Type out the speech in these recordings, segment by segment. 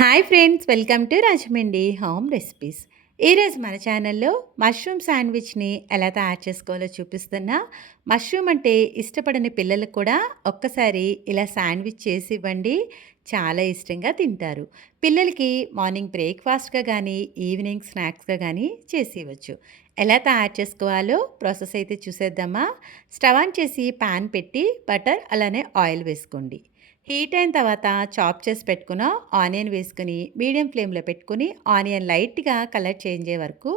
Hi friends, welcome to Rajahmundry home recipes. ఈరోజు మన ఛానల్లో మష్రూమ్ శాండ్విచ్ని ఎలా తయారు చేసుకోవాలో చూపిస్తున్నా. మష్రూమ్ అంటే ఇష్టపడని పిల్లలకు కూడా ఒక్కసారి ఇలా శాండ్విచ్ చేసి ఇవ్వండి, చాలా ఇష్టంగా తింటారు. పిల్లలకి మార్నింగ్ బ్రేక్ఫాస్ట్గా కానీ ఈవినింగ్ స్నాక్స్గా కానీ చేసి ఇవ్వచ్చు. ఎలా తయారు చేసుకోవాలో ప్రాసెస్ అయితే చూసేద్దామా. స్టవ్ ఆన్ చేసి ప్యాన్ పెట్టి బటర్ అలానే ఆయిల్ వేసుకోండి. హీట్ అయిన తర్వాత చాప్ చేసి పెట్టుకున్న ఆనియన్ వేసుకుని మీడియం ఫ్లేమ్లో పెట్టుకుని ఆనియన్ లైట్గా కలర్ చేంజ్ అయ్యే వరకు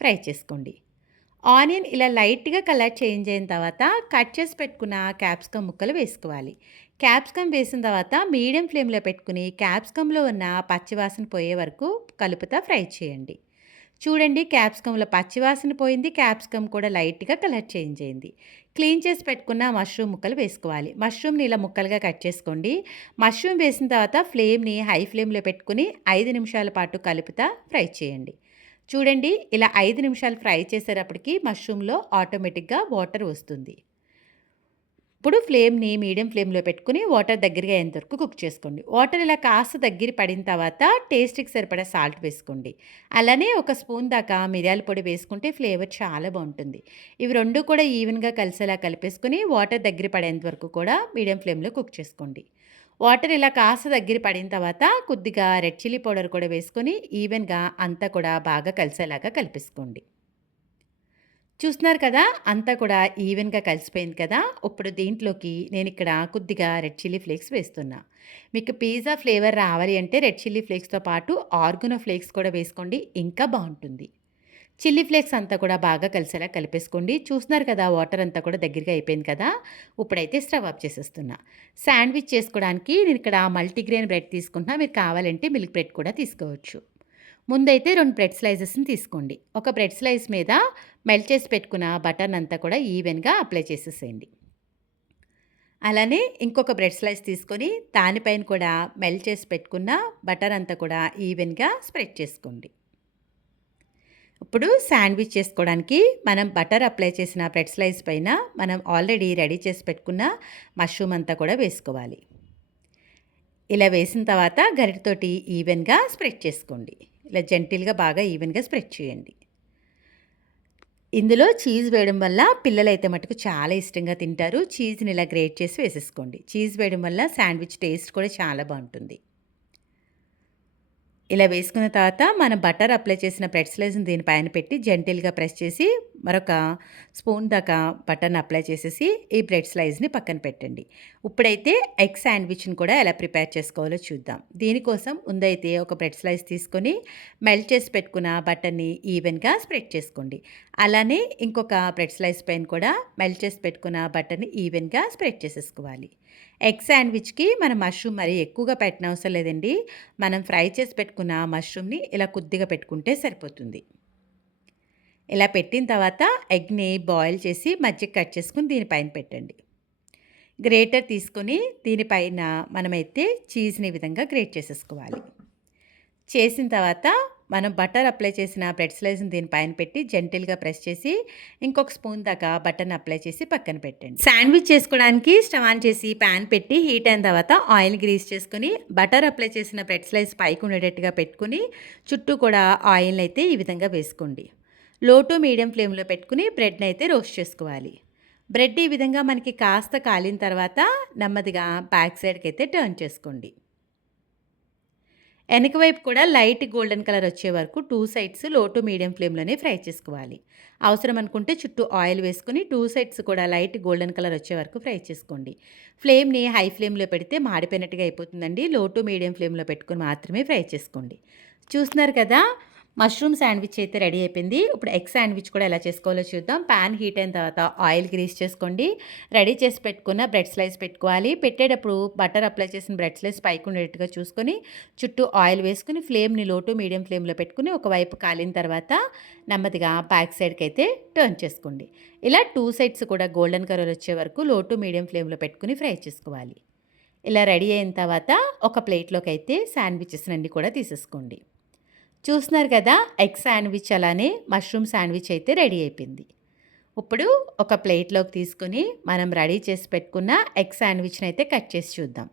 ఫ్రై చేసుకోండి. ఆనియన్ ఇలా లైట్గా కలర్ చేంజ్ అయిన తర్వాత కట్ చేసి పెట్టుకున్న క్యాప్సికమ్ ముక్కలు వేసుకోవాలి. క్యాప్సికమ్ వేసిన తర్వాత మీడియం ఫ్లేమ్లో పెట్టుకుని క్యాప్సికంలో ఉన్న పచ్చివాసన పోయే వరకు కలుపుతా ఫ్రై చేయండి. చూడండి, క్యాప్సికంలో పచ్చివాసన పోయింది, క్యాప్సికమ్ కూడా లైట్గా కలర్ చేంజ్ అయింది. క్లీన్ చేసి పెట్టుకున్న మష్రూమ్ ముక్కలు వేసుకోవాలి. మష్రూమ్ని ఇలా ముక్కలుగా కట్ చేసుకోండి. మష్రూమ్ వేసిన తర్వాత ఫ్లేమ్ని హై ఫ్లేమ్లో పెట్టుకుని 5 నిమిషాల పాటు కలుపుతా ఫ్రై చేయండి. చూడండి, ఇలా 5 నిమిషాలు ఫ్రై చేసేటప్పటికి మష్రూమ్లో ఆటోమేటిక్గా వాటర్ వస్తుంది. ఇప్పుడు ఫ్లేమ్ని మీడియం ఫ్లేమ్లో పెట్టుకుని వాటర్ దగ్గరగా అయ్యేంత వరకు కుక్ చేసుకోండి. వాటర్ ఇలా కాస్త దగ్గర పడిన తర్వాత టేస్ట్కి సరిపడా సాల్ట్ వేసుకోండి. అలానే ఒక స్పూన్ దాకా మిరియాల పొడి వేసుకుంటే ఫ్లేవర్ చాలా బాగుంటుంది. ఇవి రెండు కూడా ఈవెన్గా కలిసేలా కలిపేసుకుని వాటర్ దగ్గర పడేంత వరకు కూడా మీడియం ఫ్లేమ్లో కుక్ చేసుకోండి. వాటర్ ఇలా కాస్త దగ్గర పడిన తర్వాత కొద్దిగా రెడ్ చిల్లీ పౌడర్ కూడా వేసుకొని ఈవెన్గా అంతా కూడా బాగా కలిసేలాగా కలిపేసుకోండి. చూస్తున్నారు కదా, అంతా కూడా ఈవెన్గా కలిసిపోయింది కదా. ఇప్పుడు దీంట్లోకి నేను ఇక్కడ కొద్దిగా రెడ్ చిల్లీ ఫ్లేక్స్ వేస్తున్నా. మీకు పిజ్జా ఫ్లేవర్ రావాలి అంటే రెడ్ చిల్లీ ఫ్లేక్స్తో పాటు ఆర్గనో ఫ్లేక్స్ కూడా వేసుకోండి, ఇంకా బాగుంటుంది. చిల్లీ ఫ్లేక్స్ అంతా కూడా బాగా కలిసేలా కలిపేసుకోండి. చూస్తున్నారు కదా, వాటర్ అంతా కూడా దగ్గరగా అయిపోయింది కదా. ఇప్పుడైతే స్టవ్ ఆఫ్ చేసేస్తున్నా. శాండ్విచ్ చేసుకోవడానికి నేను ఇక్కడ మల్టీగ్రెయిన్ బ్రెడ్ తీసుకుంటున్నా. మీరు కావాలంటే మిల్క్ బ్రెడ్ కూడా తీసుకోవచ్చు. ముందైతే 2 బ్రెడ్ స్లైసెస్ని తీసుకోండి. ఒక బ్రెడ్ స్లైస్ మీద మెల్ట్ చేసి పెట్టుకున్న బటర్నంతా కూడా ఈవెన్గా అప్లై చేసేసేయండి. అలానే ఇంకొక బ్రెడ్ స్లైస్ తీసుకొని దానిపైన కూడా మెల్ట్ చేసి పెట్టుకున్న బటర్ అంతా కూడా ఈవెన్గా స్ప్రెడ్ చేసుకోండి. ఇప్పుడు శాండ్విచ్ చేసుకోవడానికి మనం బటర్ అప్లై చేసిన బ్రెడ్ స్లైస్ పైన మనం ఆల్రెడీ రెడీ చేసి పెట్టుకున్న మష్రూమ్ అంతా కూడా వేసుకోవాలి. ఇలా వేసిన తర్వాత గరిటతోటి ఈవెన్గా స్ప్రెడ్ చేసుకోండి. ఇలా జెంటిల్గా బాగా ఈవెన్గా స్ప్రెడ్ చేయండి. ఇందులో చీజ్ వేయడం వల్ల పిల్లలైతే మటుకు చాలా ఇష్టంగా తింటారు. చీజ్ని ఇలా గ్రేట్ చేసి వేసేసుకోండి. చీజ్ వేయడం వల్ల శాండ్విచ్ టేస్ట్ కూడా చాలా బాగుంటుంది. ఇలా వేసుకున్న తర్వాత మనం బటర్ అప్లై చేసిన బ్రెడ్ స్లైస్ని దీనిపైన పెట్టి జెంటిల్గా ప్రెస్ చేసి మరొక స్పూన్ దాకా బటర్ని అప్లై చేసేసి ఈ బ్రెడ్ స్లైస్ని పక్కన పెట్టండి. ఇప్పుడైతే ఎగ్ శాండ్విచ్ని కూడా ఎలా ప్రిపేర్ చేసుకోవాలో చూద్దాం. దీనికోసం ముందైతే ఒక బ్రెడ్ స్లైస్ తీసుకొని మెల్ట్ చేసి పెట్టుకున్న బటర్ని ఈవెన్గా స్ప్రెడ్ చేసుకోండి. అలానే ఇంకొక బ్రెడ్ స్లైస్ పైన కూడా మెల్ట్ చేసి పెట్టుకున్న బటర్ని ఈవెన్గా స్ప్రెడ్ చేసేసుకోవాలి. ఎగ్ శాండ్విచ్కి మనం మష్రూమ్ మరీ ఎక్కువగా పెట్టనవసరం లేదండి. మనం ఫ్రై చేసి పెట్టుకున్న మష్రూమ్ని ఇలా కొద్దిగా పెట్టుకుంటే సరిపోతుంది. ఇలా పెట్టిన తర్వాత ఎగ్ని బాయిల్ చేసి మధ్యకి కట్ చేసుకుని దీనిపైన పెట్టండి. గ్రేటర్ తీసుకొని దీనిపైన మనమైతే చీజ్ని ఈ విధంగా గ్రేట్ చేసేసుకోవాలి. చేసిన తర్వాత మనం బటర్ అప్లై చేసిన బ్రెడ్ స్లైస్ని దీనిపైన పెట్టి జెంటిల్గా ప్రెస్ చేసి ఇంకొక స్పూన్ దాకా బటర్ని అప్లై చేసి పక్కన పెట్టండి. శాండ్విచ్ చేసుకోవడానికి స్టవ్ ఆన్ చేసి ప్యాన్ పెట్టి హీట్ అయిన తర్వాత ఆయిల్ గ్రీస్ చేసుకుని బటర్ అప్లై చేసిన బ్రెడ్ స్లైస్ పైకి ఉండేటట్టుగా పెట్టుకుని చుట్టూ కూడా ఆయిల్ని అయితే ఈ విధంగా వేసుకోండి. లో టు మీడియం ఫ్లేమ్లో పెట్టుకుని బ్రెడ్ని అయితే రోస్ట్ చేసుకోవాలి. బ్రెడ్ ఈ విధంగా మనకి కాస్త కాలిన తర్వాత నెమ్మదిగా బ్యాక్ సైడ్కి అయితే టర్న్ చేసుకోండి. వెనక వైపు కూడా లైట్ గోల్డెన్ కలర్ వచ్చే వరకు 2 సైడ్స్ లో టు మీడియం ఫ్లేమ్లోనే ఫ్రై చేసుకోవాలి. అవసరం అనుకుంటే చుట్టూ ఆయిల్ వేసుకుని 2 సైడ్స్ కూడా లైట్ గోల్డెన్ కలర్ వచ్చే వరకు ఫ్రై చేసుకోండి. ఫ్లేమ్ని హై ఫ్లేమ్లో పెడితే మాడిపోయినట్టుగా అయిపోతుందండి. లో టు మీడియం ఫ్లేమ్లో పెట్టుకుని మాత్రమే ఫ్రై చేసుకోండి. చూస్తున్నారు కదా, మష్రూమ్ శాండ్విచ్ అయితే రెడీ అయిపోయింది. ఇప్పుడు ఎగ్ శాండ్విచ్ కూడా ఎలా చేసుకోవాలో చూద్దాం. ప్యాన్ హీట్ అయిన తర్వాత ఆయిల్ గ్రీస్ చేసుకోండి. రెడీ చేసి పెట్టుకున్న బ్రెడ్ స్లైస్ పెట్టుకోవాలి. పెట్టేటప్పుడు బటర్ అప్లై చేసిన బ్రెడ్ స్లైస్ పైకి ఉండేట్టుగా చూసుకొని చుట్టూ ఆయిల్ వేసుకుని ఫ్లేమ్ని లో టు మీడియం ఫ్లేమ్లో పెట్టుకుని ఒకవైపు కాలిన తర్వాత నెమ్మదిగా బ్యాక్ సైడ్కి అయితే టర్న్ చేసుకోండి. ఇలా 2 సైడ్స్ కూడా గోల్డెన్ కలర్ వచ్చే వరకు లో టు మీడియం ఫ్లేమ్లో పెట్టుకుని ఫ్రై చేసుకోవాలి. ఇలా రెడీ అయిన తర్వాత ఒక ప్లేట్లోకి అయితే శాండ్విచెస్ అన్నీ కూడా తీసేసుకోండి. చూస్తున్నారు కదా, ఎగ్ శాండ్విచ్ అలానే మష్రూమ్ శాండ్విచ్ అయితే రెడీ అయిపోయింది. ఇప్పుడు ఒక ప్లేట్లోకి తీసుకొని మనం రెడీ చేసి పెట్టుకున్న ఎగ్ శాండ్విచ్ని అయితే కట్ చేసి చూద్దాం.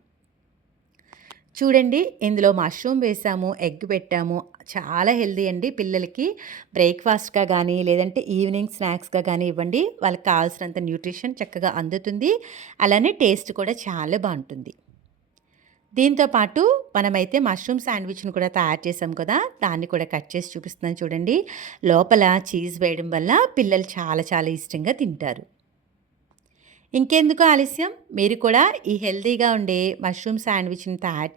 చూడండి ఇందులో మష్రూమ్ వేసాము, ఎగ్ పెట్టాము. చాలా హెల్తీ అండి. పిల్లలకి బ్రేక్‌ఫాస్ట్‌గా గానీ, లేదంటే ఈవినింగ్ స్నాక్స్‌గా గానీ ఇవ్వండి. వాళ్ళకి కావాల్సినంత న్యూట్రిషన్ చక్కగా అందుతుంది. అలానే టేస్ట్ కూడా చాలా బావుంటుంది. దీంతో పాటు మనమైతే మష్రూమ్ శాండ్‌విచ్‌ని కూడా తయారు చేసాం కదా! దాన్ని కూడా కట్ చేసి చూపిస్తున్నాను చూడండి. లోపల చీజ్ వేయడం వల్ల పిల్లలు చాలా చాలా ఇష్టంగా తింటారు. ఇంకెందుకు ఆలస్యం? మీరు కూడా ఈ హెల్తీగా ఉండే మష్రూమ్ శాండ్‌విచ్‌ని తయారు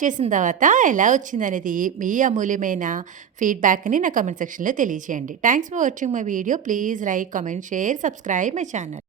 చేసిన తర్వాత ఎలా వచ్చిందనేది మీ అమూల్యమైన ఫీడ్‌బ్యాక్‌ని నా కామెంట్ సెక్షన్‌లో తెలియజేయండి. Thanks for watching my video. Please like, comment, share, subscribe my channel.